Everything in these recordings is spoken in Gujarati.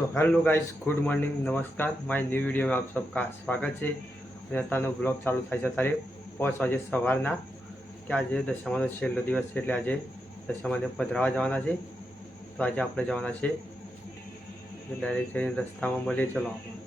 तो हेलो गाइस, गुड मॉर्निंग, नमस्कार। माय न्यू वीडियो में आप सबका स्वागत है। અને અત્યારનો બ્લોગ ચાલુ થાય છે અત્યારે 5 વાગે સવારના કે આજે દશામાનો છેલ્લો દિવસ છે એટલે આજે દશામાને પધરાવા જવાના છે। તો આજે આપણે જવાના છે ડાયરેક્ટ જઈને રસ્તામાં મળીએ। ચલો આપણે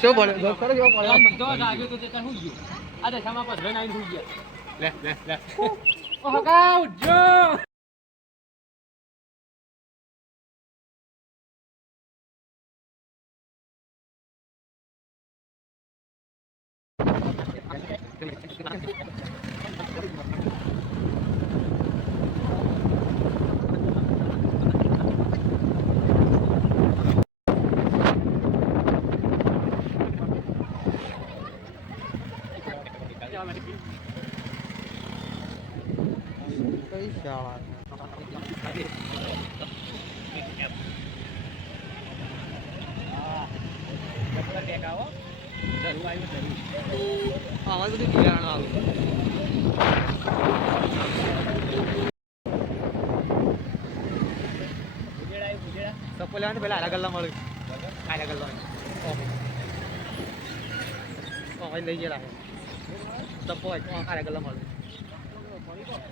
શું બોલે કઈ શાળા આવાજ બધું બિયારણ આવે સપો લેવાનું પેલા આલા ગલ્લા મળે આલા ગલ્લા લઈ ગયેલા સપો આલા ગલ્લા મળે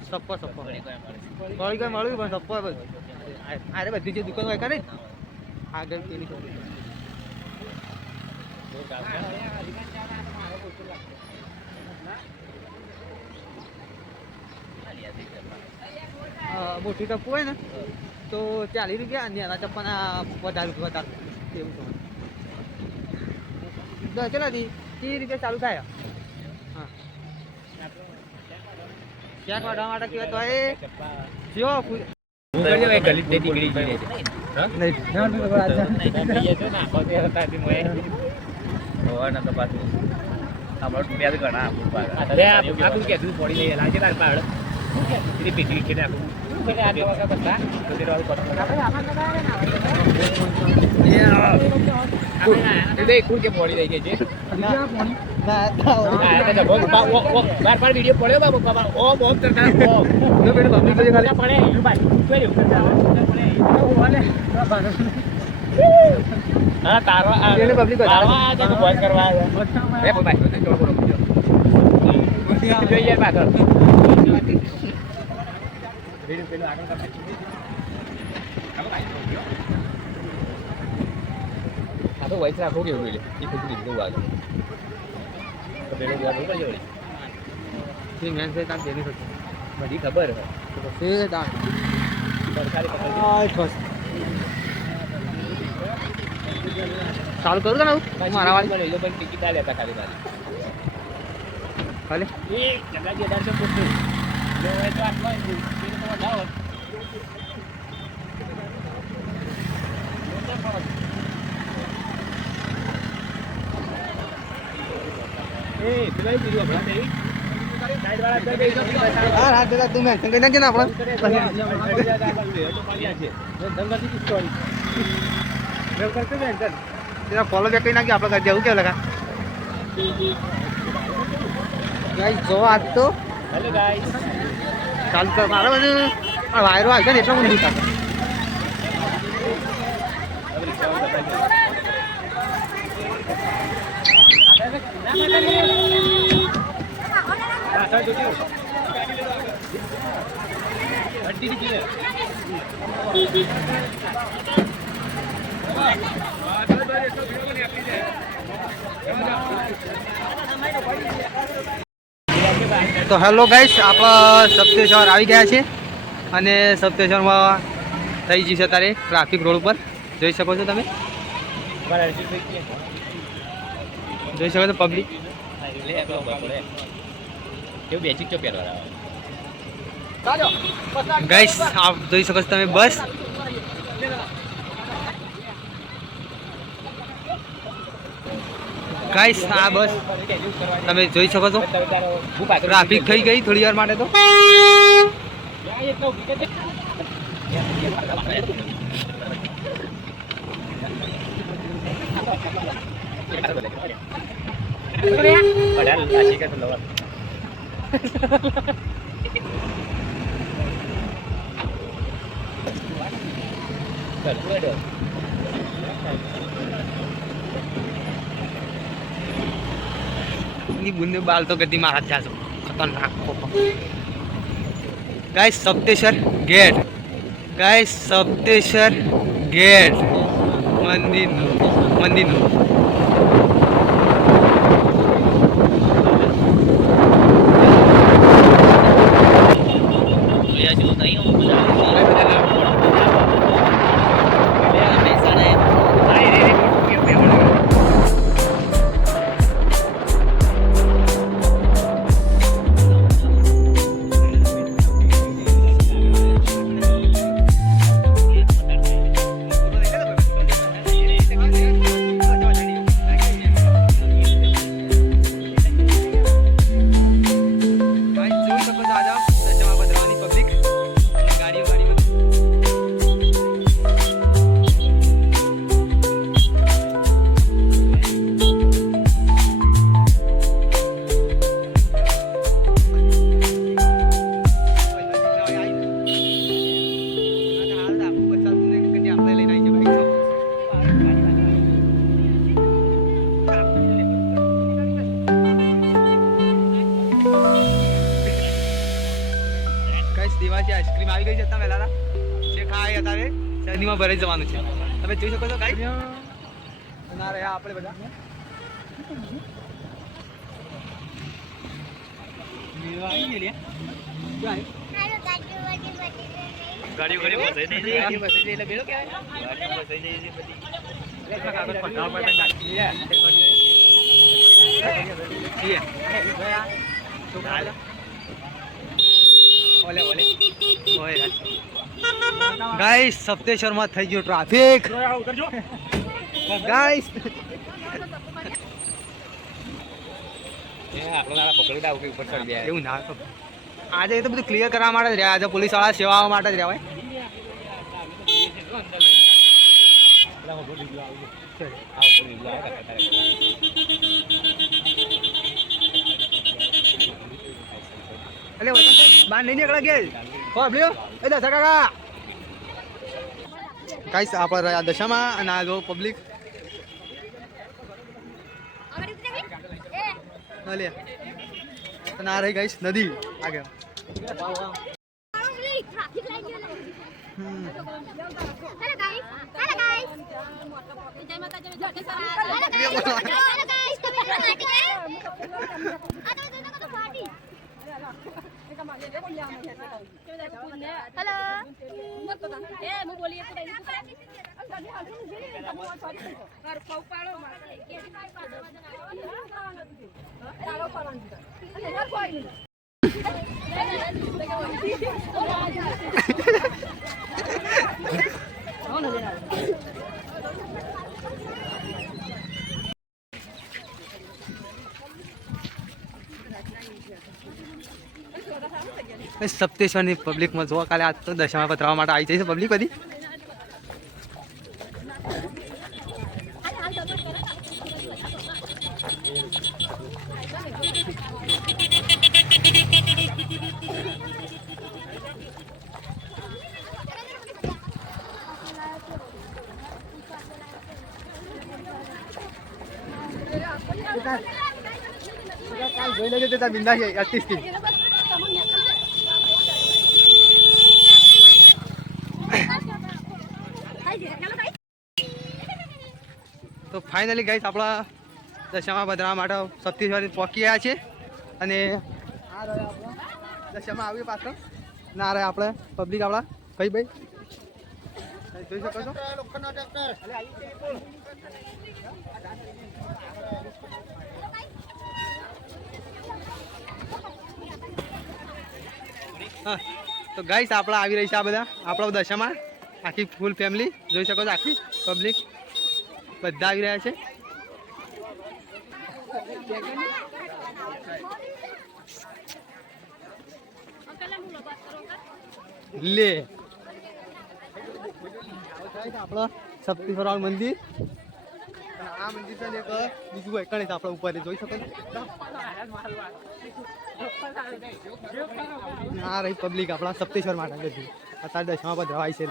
સપ્પો મળી કોઈ મળ્યું પણ સપ્પો અરે બધી જે દુકાન હોય કરે આગળ પેલી મોટી ટપ્પુ હોય ને તો 40 રૂપિયા અને નાના ચપ્પાના વધારે એવું તો ચલાથી 30 રૂપિયા ચાલુ થાય। હા ક્યાંક વાળવા માટે કહેવાય તો એ જો ગલી દે દીકરી જોઈએ છે તો વૈસ રાખો કેવું જોઈએ એ ખુદ દીધું આગળ તો પેલો બોલ ઉપર જોડે થી મેન સે કામ દેની હતી બધી ખબર હે તો ફેર દા સરકારી પકડ આય બસ ચાલુ કરું કે ના મારા વાળી લઈ લો પણ ટિકિટ આ લેતા ખાલી મારી ખાલી એ જગા જે દર્શન પૂછું લો એ તો આટલો એ તો જાવ એ પેલા વિડિયો આપણા દે સાઈડ વાળા કરી દે હા હા દાદા તું મેં સંગે નાખે ને આપણા દંગાથી સ્ટોરી રેલ કરતે ને અંકલ તેરા ફોલો બેક કરી નાખી આપણે કરી દેવું કે લગા ગાઈસ જો આજ તો હેલો ગાઈસ ચાલ તો મારો બધું આ વાયરો આવી જાય એટલા મને દુખા તો હેલો ગાઈસ, આપણા સપ્તેશ્વર આવી ગયા છે અને સપ્તેશ્વરમાં થઈ જશે અત્યારે ટ્રાફિક રોડ ઉપર જોઈ શકો છો તમે, જોઈ શકો છો પબ્લિક ગાઈસ, આપ જોઈ શકો છો તમે બસ ગાઈસ, આ બસ તમે જોઈ શકો છો ટ્રાફિક થઈ ગઈ થોડી વાર માટે. તો બુંદે બાલ તો ગતિ મારા ત્યાં છો ખતરનાક. Guys, Sapteshwar gate, guys Sapteshwar gate મંદિરનું દેવાથી આઈસ્ક્રીમ આવી ગઈ છે. તમે લાલા જે ખાય અત્યારે શરદીમાં ભરાઈ જવાનું છે. તમે જોઈ શકો છો ગાઈસ, ના રે આપણે બધા ગાડીઓ બસ એટલે બેડો કે ગાડીઓ બસ જઈ છે બધી ગાઈસ, સપ્તેશ્વરમાં થઈ ગયો ટ્રાફિક. ગાઈસ, એવું ના આજે તો બધું ક્લિયર કરવા માટે જ રહ્યા. આજે પોલીસ વાળા સેવા માટે જ રહ્યા. બહાર નહીં નીકળે કે ગાઈસ, આપણે રહ્યા દશામાં અને આ જો પબ્લિક અને આ રહી ગાઈસ નદી આગળ. સપ્તેશ્વરની પબ્લિકમાં જોવા કાલે આજ તો દશામાં પધરાવવા માટે આવી જાય છે પબ્લિક બધી. જોઈ લેજો બિંદા છે 38 થી. ફાઇનલી ગાઈસ આપણા દશામાં બદલાવા માટે સતીશ્વર પહોંચી ગયા છે અને આ રહ્યા આપણા દશામાં આવી પાછળ ના રહ્યા આપણે પબ્લિક આપણા ભાઈ જોઈ શકો છો. હા તો ગાઈસ આપણા આવી રહી છે આ બધા આપણા દશામાં આખી ફૂલ ફેમિલી જોઈ શકો છો. આખી પબ્લિક બધા આવી રહ્યા છે. લે આપણા સપ્તેશ્વર મંદિર આ મંદિર છે ને એક બીજું એકણ છે આપણા ઉપર જોઈ શકો છો. આ રહી પબ્લિક આપણા સપ્તેશ્વર માટે બધી અત્યારે દશમાં પર ધવાય છે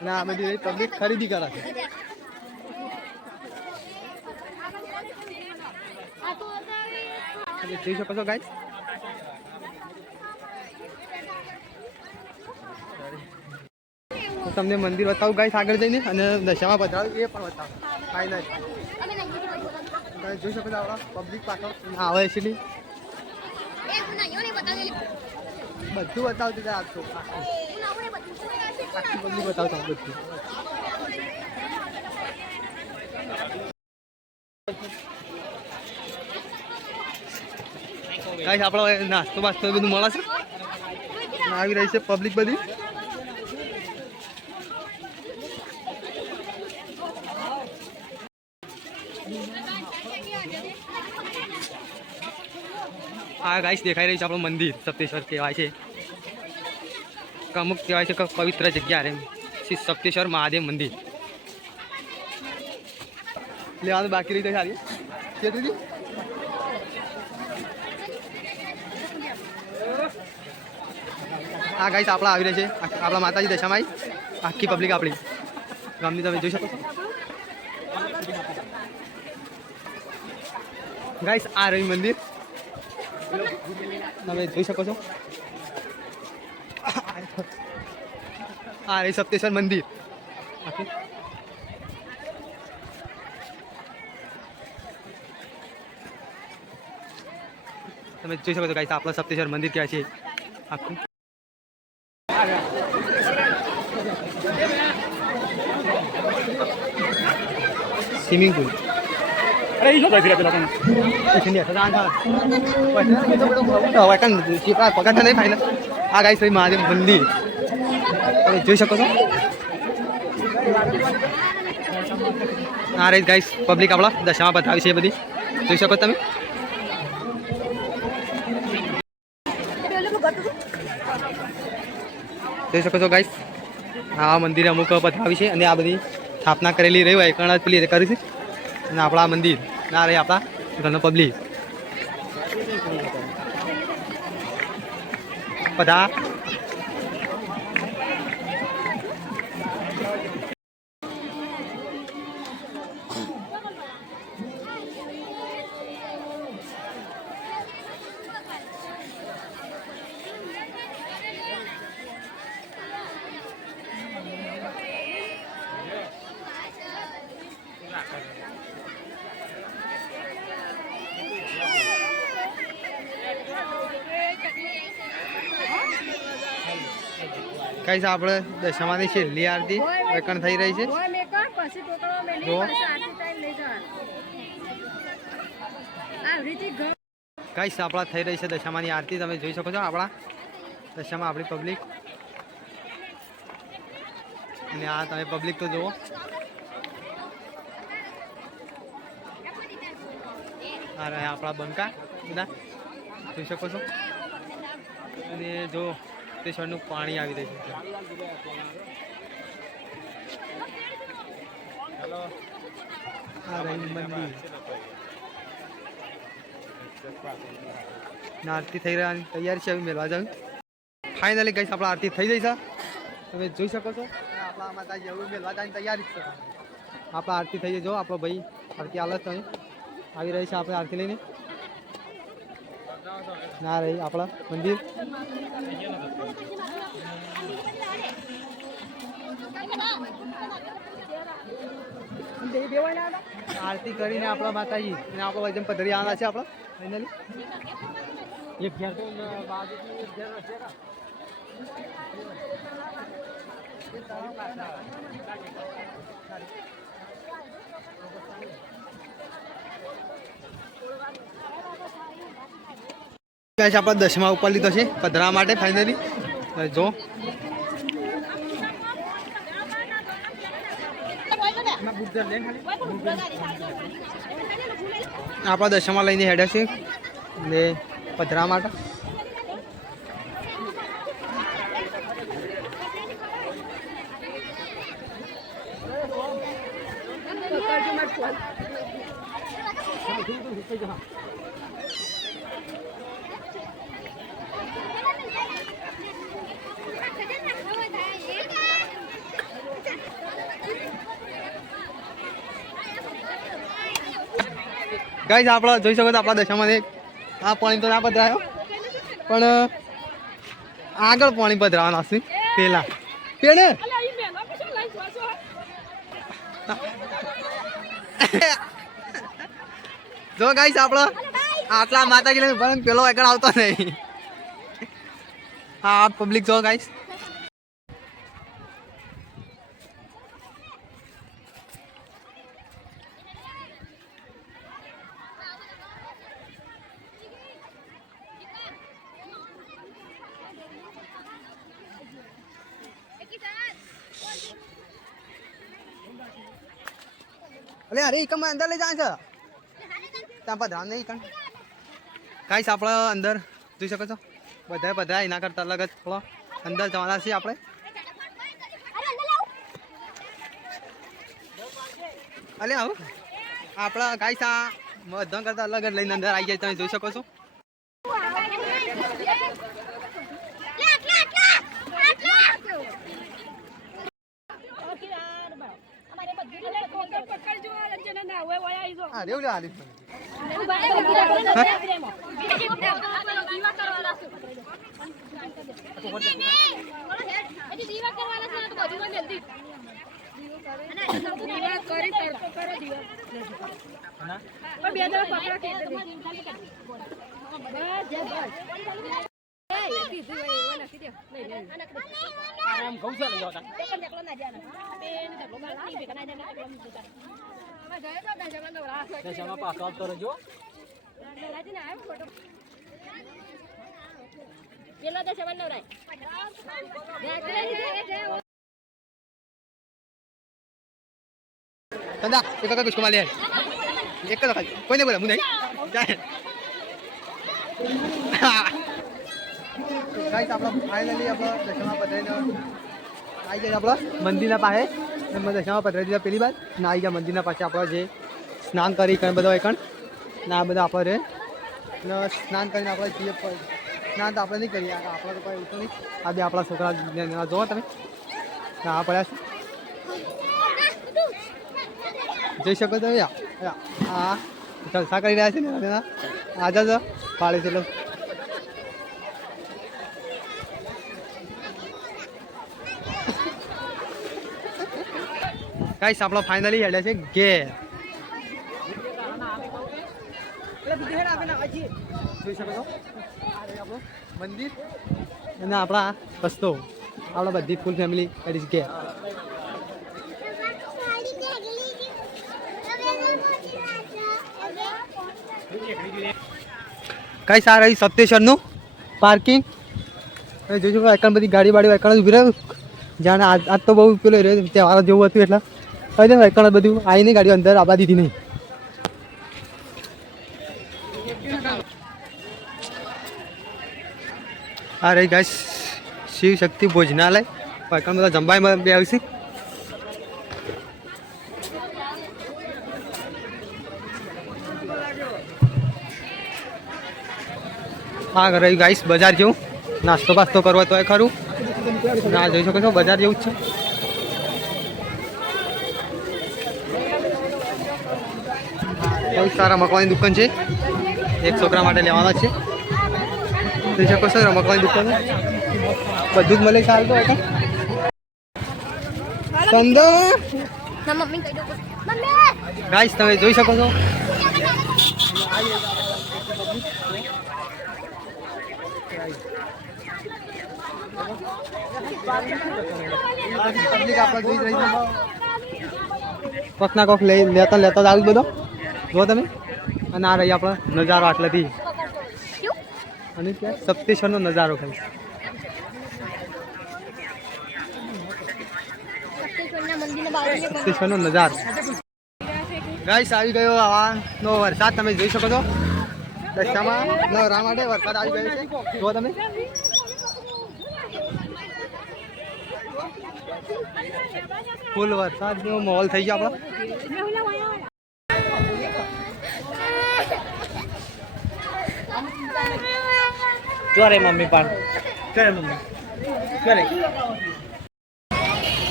અને આ બધી રહી પબ્લિક ખરીદી કરે છે. જોઈ શકો છો ગાઈસ. તમને મંદિર બતાવું ગાઈસ આગળ જઈને અને દશામાં પધરાવું એ પણ બતાવું ફાઇનલ. જોઈ શકો છો આપણા પબ્લિક પાછળ આવે છે બધું બતાવતું આપશો આખી પબ્લિક બતાવતા બધું. ગાઈસ આપણો નાસ્તો બાસ્તો બધું મળે છે આવી રહી છે પબ્લિક બધી. આ ગાઈસ દેખાઈ રહી છે આપણું મંદિર સપ્તેશ્વર કહેવાય છે. અમુક કહેવાય છે કે પવિત્ર જગ્યા રે શ્રી સપ્તેશ્વર મહાદેવ મંદિર લેવાનું બાકી રહી સારી કેટલી. આ ગાઈસ આપણા આવી રહી છે આપણા માતાજી દશામાં આખી પબ્લિક આપણી ગામની તમે જોઈ શકો છો ગાઈસ. આ રહ્યું મંદિર તમે જોઈ શકો છો. આ રહી સપ્તેશ્વર મંદિર તમે જોઈ શકો છો ગાઈસ આપણા સપ્તેશ્વર મંદિર ક્યાં છે આખું. સ્વિમિંગ પુલ આ ગાઈસ મહાદેવ મંદિર તમે જોઈ શકો છો. આ રહી ગાઈસ પબ્લિક આપણા દશામાં બતાવી છે બધી જોઈ શકો તમે. જોઈ શકો છો ગાઈસ આ મંદિર અમુક બતાવી છે અને આ બધી સ્થાપના કરેલી રહી હોય કણ પેલી કરી છે અને આપણા મંદિર ના રહી આપણા ઘરનો પબ્લિક બધા. ગાઈસ આપણે દશામાની છેલ્લી આરતી વેકણ થઈ રહી છે. ગાઈસ આપણા થઈ રહી છે દશામાની આરતી તમે જોઈ શકો છો. આપણા દશામાં આપણી પબ્લિક અને આ તમે પબ્લિક તો જુઓ. આ રહ્યા આપણા બંકા બધા જોઈ શકો છો અને જો સપ્તેશ્વરનું પાણી આવી રહ્યું છે. આરતી થઈ રહ્યા તૈયાર છે મેળવા જાવ. ફાઇનલી ગઈ આપણા આરતી થઈ જઈ છે તમે જોઈ શકો છો. આપણા માતાજી હવે મેળવા જવાની તૈયારી છે. આપણા આરતી થઈ જાય જો આપણો ભાઈ આરતી હાલત તમે આવી રહી છે આપણે આરતી લઈને ના રહી આપણા મંદિર. આરતી કરીને આપણા માતાજી અને આપણો વજન પધરી આવવાના છે આપણો ફાઇનલી એક ઘેર તો બાજુથી એક ઘેર હશે ગાઈસ આપણે 10મા ઉપર લીધો છે પધરા માટે ફાઇનલી જો આપણા 10મા લઈને હેડે છે ને પધરા માટે ગાઈસ આપણે જોઈ શકો છો આપણા 10માં આ પાણી તો ના પધરાયો પણ આગળ પાણી પધરાવાના છે પેલા પેણે જો ગાઈસ આપણે આટલા માતાજી પણ પેલો આગળ આવતો નહીં હા પબ્લિક જો ગાઈસ અરે અરે એકમ અંદર લઈ જાય છે ત્યાં પધરા નહીં કણ ગાઈસ આપણે અંદર જોઈ શકો છો બધા એના કરતા અલગ જ થોડો અંદર જવાના છીએ આપણે અલે આવું આપણા ગાઈસ આ બધા કરતા અલગ જ લઈને અંદર આવી જાય તમે જોઈ શકો છો कुछ कमा लिया एक कोई नहीं बोला मुझे फाइनली आई गए आप मंदिर पाए दशा पधराई दीधा पहली बार ना आई गया मंदिर पास आप स्नान करी बधा एकण ना बधा आप स्नान कर स्नान तो आप नहीं करिए आप नहीं आ बे आप छोकरा जो ते आ पड़ा જોઈ શકો છો આ જલસા કરી રહ્યા છે ને આજે જ પાડે છે ગાઈસ આપણો ફાઇનલી હેડે છે ઘેર જોઈ શકો છો આપણું મંદિર અને આપણા રસ્તો આપણા બધી ફૂલ ફેમિલી હેડી ઘેર કઈ સારા એ સપ્તેશ્વરનું પાર્કિંગ જોઈ શકો એકણ બધી ગાડી વાડી એકણ ઉભી રહ્યું જાણે આજ તો બહુ પેલો તહેવાર જેવું હતું એટલે કહી દે એકણ બધું આવીને ગાડીઓ અંદર આવવા દીધી નહીં આ રહી ગાઈસ શિવ શક્તિ ભોજનાલય એકણ બધા જમવામાં બે આવશે हाँ रही गाइस बजार जेव नास्तो बास्तो करवा तो खरू ना जी सको बजार जेव बहुत सारा मकवानी दुकान है एक छोकरा लेवाना है જોઈ શકો છો રમકડાની દુકાન બધું જ મળે ચાલ તો સંદો ના મમ્મી કહી દો મમ્મી ગાઈસ તમે જોઈ શકો છો કોકના કોક લેતા લેતા આવી બધો જો તમે અને આ રહી આપણો નજારો આટલેથી અને ત્યાં સપ્તેશ્વરનો નજારો ખાલી સપ્તેશ્વરનો નજારો ગાઈસ આવી ગયો આવાનો વરસાદ તમે જોઈ શકો છો દશામાં નવરા માટે વરસાદ આવી ગયો છે જો તમે ફૂલ વરસાદનો માહોલ થઈ ગયો આપણો ચોરે મમ્મી પણ કરે મમ્મી કરે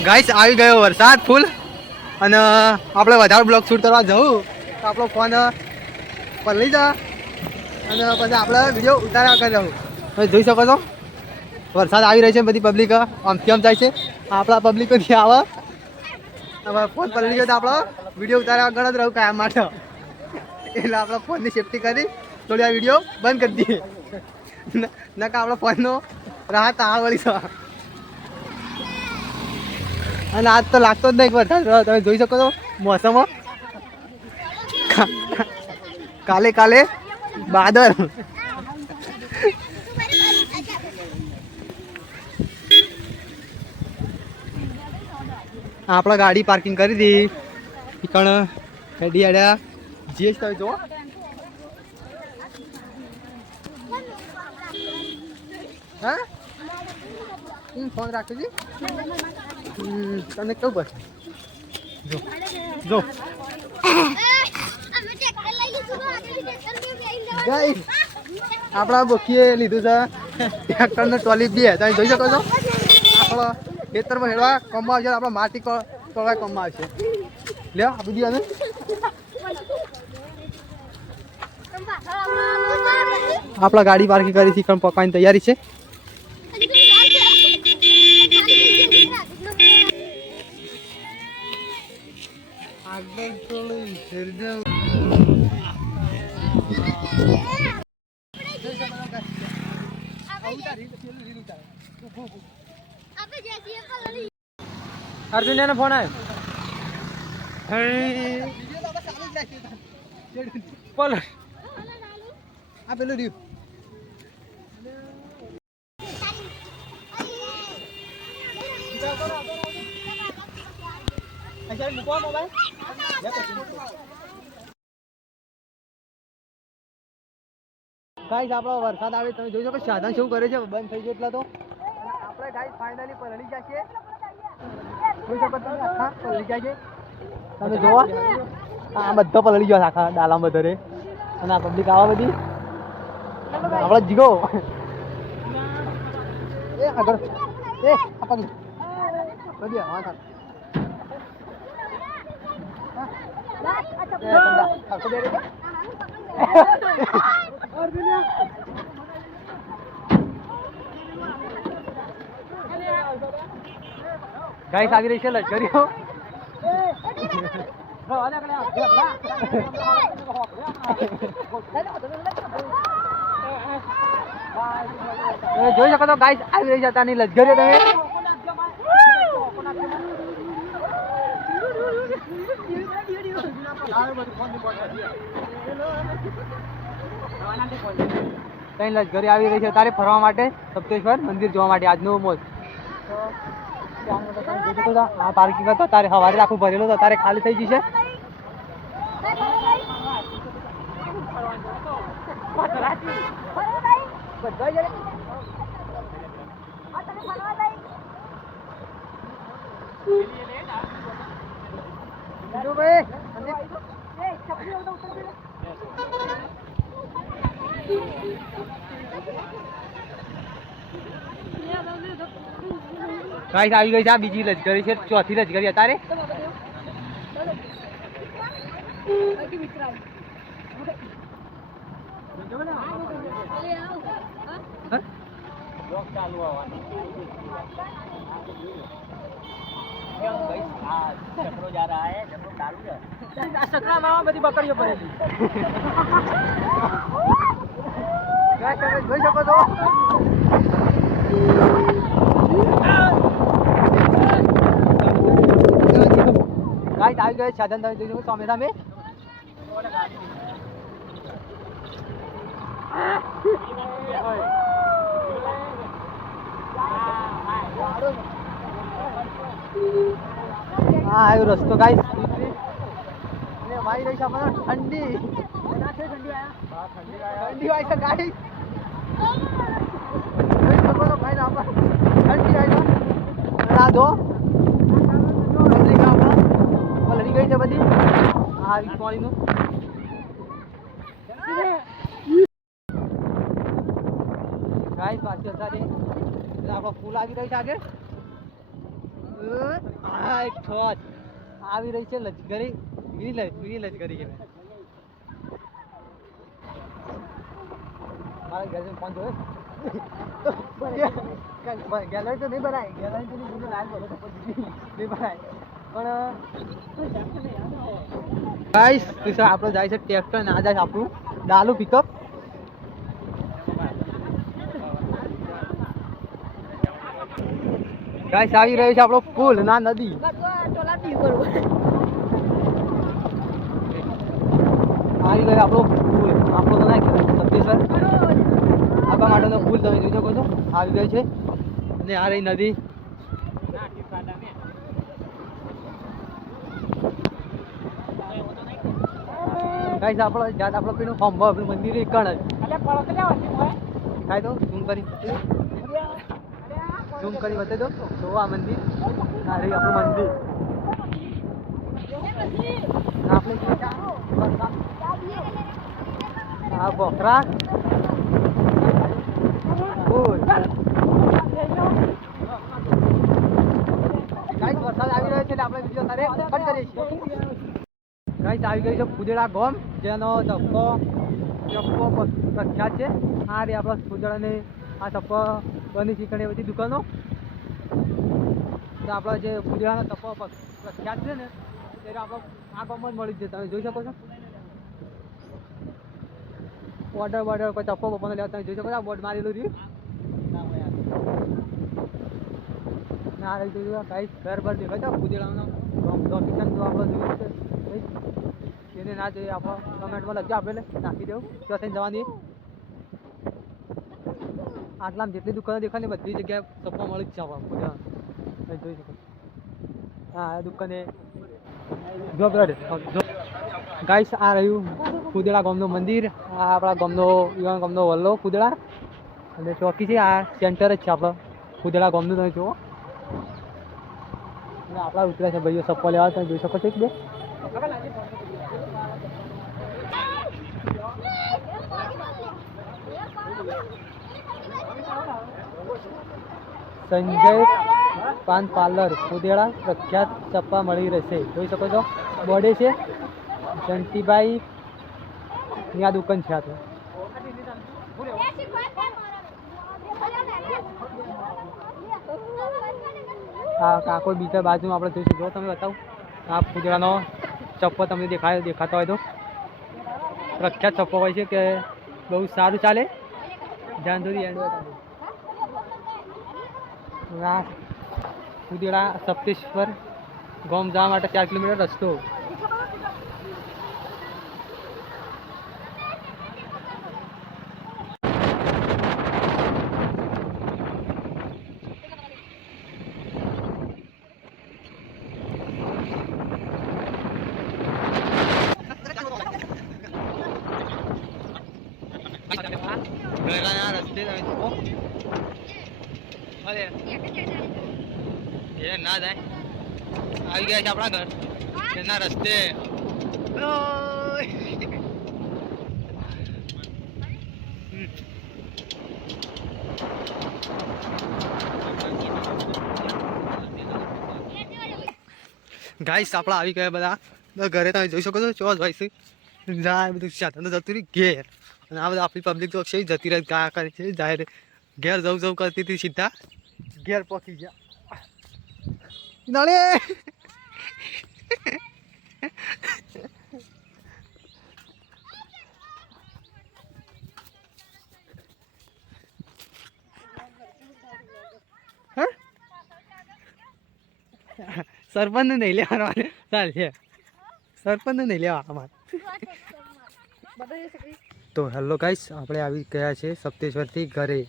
ગાઈસ આવી ગયો વરસાદ ફૂલ અને આપણે વધારે બ્લોગ શૂટ કરવા જવું તો આપણો ફોન પલળી જા અને પછી આપણે વિડીયો ઉતાર્યા કરી જવું તમે જોઈ શકો છો વરસાદ આવી રહી છે બધી પબ્લિક આમથી આમ જાય છે આપણા પબ્લિક નથી આવે હવે ફોન પલળી ગયો તો આપણો વિડીયો ઉતાર્યા વગર જ રહું કાયમ માટે એટલે આપણા ફોનની સેફટી કરી થોડી આ વિડીયો બંધ કરી દઈએ નકા આપણા ફોનનો રાહત આ વળી છે અને આજ તો લાગતો જ નહીં વરસાદ તમે જોઈ શકો છો મોસમ કાલે કાલે બાદલ આપણે ગાડી પાર્કિંગ કરી હતી પણ ગાડી આડ્યા જીએસ તમે જુઓ હા ફોન રાખજો જી તને કેવું બસ જો જો ગાઈસ આપણા બોકીએ લીધું છે ટ્રેક્ટરનું ટ્રોલી બે તમે જોઈ શકો છો આપણો ખેતરમાં હેડવા કમવા આવશે આપણે માટી તોડવા કમવા આવશે લ્યો આપી દઈએ અમે આપણા ગાડી પાર્કિંગ કરી હતી પકવાની તૈયારી છે અર્જુન ને ફોન આવ્યો આ પેલું રહ્યું ગાઈસ આપણો વરસાદ આવે તમે જોઈ શકો સાધન શું કરે છે બંધ થઈ ગયો એટલે તો આપણે ગાઈસ ફાઇનલી પલળી જાય છે જોઈ શકો તમે આખા પલળી જાય છે તમે જોવા આ બધો પલળી ગયો આખા ડાલામ બધરે અને આ પબ્લિક આવા બધી આપણે જીગો એ આગળ એ આ પગલું બધી હા હા ગાઈસ આવી રહી છે લશ્કરીઓ જોઈ શકો તો ગાઈસ આવી રહી છે તાની લશ્કરીઓ તમે કઈ લશ્કરી આવી રહી છે તારે ફરવા માટે સપ્તેશ્વર મંદિર જોવા માટે આજનું મોજ આ પાર્કિંગ હતો તારે સવારે આખું ભરેલું તો તારે ખાલી થઈ જશે ગાઈસ આવી ગઈ છે આ બીજી લશ્કરી છે ચોથી લશ્કરી અત્યારે चक्रो जा रहा है, चक्रो दारू है। सकरा मामा बધી બકરીઓ પડેલી ગાઈસ તમે જોઈ શકો છો ગાઈસ આવી ગયો સાધન તમે જોઈ શકો સામે સામે हाँ आयो रस्तो गाइस ने भाई रही सामान ठंडी ठंडी आया हां ठंडी आई से गाड़ी तो भाई ना पर ठंडी आई ना दो ठंडी का लड़ी गई છે બધી આ રી પાણી નું ગાઈસ પાછી અત્યારે આપો ફૂલ આવી રહી છે આગળ આ ઠોટ આવી રહી છે લજગરી વીરી લજગરી છે મારા ઘરે ફોન જોયો ગેલેરી તો નહીં બનાય ગેલેરી તો નહીં બનાય નહીં બનાય પણ ગાઈસ પીછે આપણો જાય છે ટ્રેક્ટર ના જાય આપણું ડાલુ પિકઅપ ગાઈસ આવી રહ્યો છે આપણો પુલ ના નદી આવી ગયો આપણો પુલ આપણો તો નહીં સત્યેશ્વર આપવા માટેનો પુલ તમે જોઈ શકો છો આવી ગયો છે અને આ રહી નદી ગાઈસ આપણો જાત આપણો પેલું ફોર્મ આપણું મંદિર એક કણ થાય તો ઝૂમ કરી બતાવી દો તો આ મંદિર આ રહી આપણું મંદિર આપણે આ બોકરા ગાઈસ વરસાદ આવી રહ્યો છે એટલે આપણે વિડીયો તારે કટ કરીએ છીએ ગાઈસ આવી ગઈ છે ફુદેડા ગામ જેનો ચપ્પો પ્રખ્યાત છે આ રે આપણા ફુદેડાને આ ચપ્પો બની શીખણી બધી દુકાનો તો આપણો જે ફુદેડાનો ચપ્પો પ્રખ્યાત છે ને ત્યારે આપણો આ ગામમાં જ મળી જ તમે જોઈ શકો છો બોર્ડર કોઈ ચપ્પો બપ્પાનો લેવા તમે જોઈ શકો છો આ બોર્ડ મારેલું રહ્યું ના રહી જોયું ગાઈસ ઘર પર દેખાય છે ફુદેડાનો લોકેશન તો આપણો જોયું છે એને ના જોઈએ આપણો કમેન્ટમાં લખજો આપણે નાખી દેવું તો થઈને જવાની આટલામાં જેટલી દુકાનો દેખાય ને બધી જગ્યાએ ચપ્પો મળી જ છે આપણને જોઈ શકો હા આ દુકાને જો ગાઈસ આ રહ્યું ફુદેડા ગામનું મંદિર આ આપણા ગામનો વલ્લો ફુદેડા અને ચોકી છે આ સેન્ટર જ છે આપણો ફુદેડા ગામનું તમે જુઓ અને આપણા ઉતર્યા છે ભાઈઓ ચપ્પો લેવા તમે જોઈ શકો છો એક બે સંજય પાન પાર્લર ફુદેડા પ્રખ્યાત ચપ્પા મળી રહેશે જોઈ શકો છો બોર્ડે છે જંતીભાઈ ની આ દુકાન છે આ તો આ કોઈ બીજા બાજુમાં આપણે જોઈશું જો તમે બતાવો આ ફુદેડાનો ચપ્પો તમને દેખાતો હોય તો પ્રખ્યાત ચપ્પો હોય છે કે બહુ સારું ચાલે ધ્યાન દોરી એન્ડ ફુદેડા સપ્તેશ્વર ગામ જવા માટે 4 કિલોમીટર રસ્તો ઘરના રસ્તે તમે જુઓ અરે એ ના જાય આવી ગયા છે આપણા ઘર એના રસ્તે ગાઈસ આપણા આવી ગયા બધા ઘરે તમે જોઈ શકો છો ચોસ ભાઈ છે જાય બધું સાધન જતું રહ્યું ઘેર અને આ બધા આપણી પબ્લિક તો છે જતી રહે ગા કરે છે જાય ઘેર જવું કરતી હતી સીધા ઘેર પહોંચી ગયા નાળે સરપંચ ને નહીં લેવાનો ચાલ છે સરપંચ ને નહીં લેવા અમારે તો હેલો ગાઈસ આપણે આવી ગયા છે સપ્તેશ્વરથી ઘરે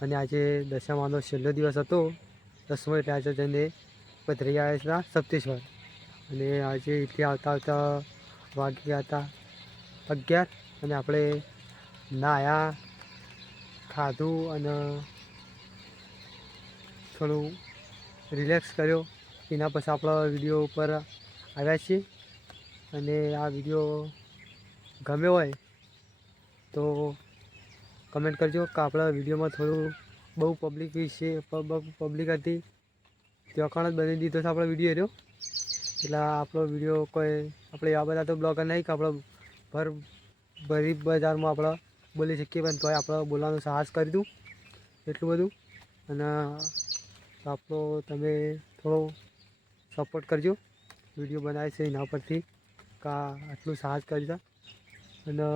અને આજે દશામાનો છેલ્લો દિવસ હતો 10મો એટલે આજે જઈને પધરી આવ્યા હતા સપ્તેશ્વર અને આજે અહીંથી આવતા આવતા વાગી ગયા હતા 11 અને આપણે નાહ્યા ખાધું અને થોડું રિલેક્સ કર્યો એના પછી આપણા વિડીયો ઉપર આવ્યા છીએ અને આ વિડીયો ગમ્યો હોય તો કમેન્ટ કરજો કે આપણા વિડીયોમાં થોડું બહુ પબ્લિક વિશે પબ્લિક હતી ત્યાં કારણે જ બની દીધો છે આપણો વિડીયો રહ્યો એટલે આપણો વિડીયો કોઈ આપણે આ બધા તો બ્લોગર નહીં કે આપણે ભરી બજારમાં આપણે બોલી શકીએ પણ તોય આપણે બોલવાનું સાહસ કરી દઉં એટલું બધું અને આપણો તમે થોડો સપોર્ટ કરજો વિડીયો બનાવે છે એના પરથી કે આટલું સાહસ કરતા અને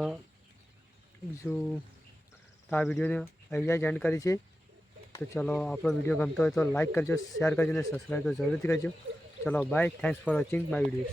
બીજું તો આ વિડીયોને અહીંયા જ એન્ડ કરી છે તો ચલો આપણો વિડીયો ગમતો હોય તો લાઈક કરજો શેર કરજો અને સબસ્ક્રાઈબ તો જરૂરથી કરજો ચલો by thanks for watching my videos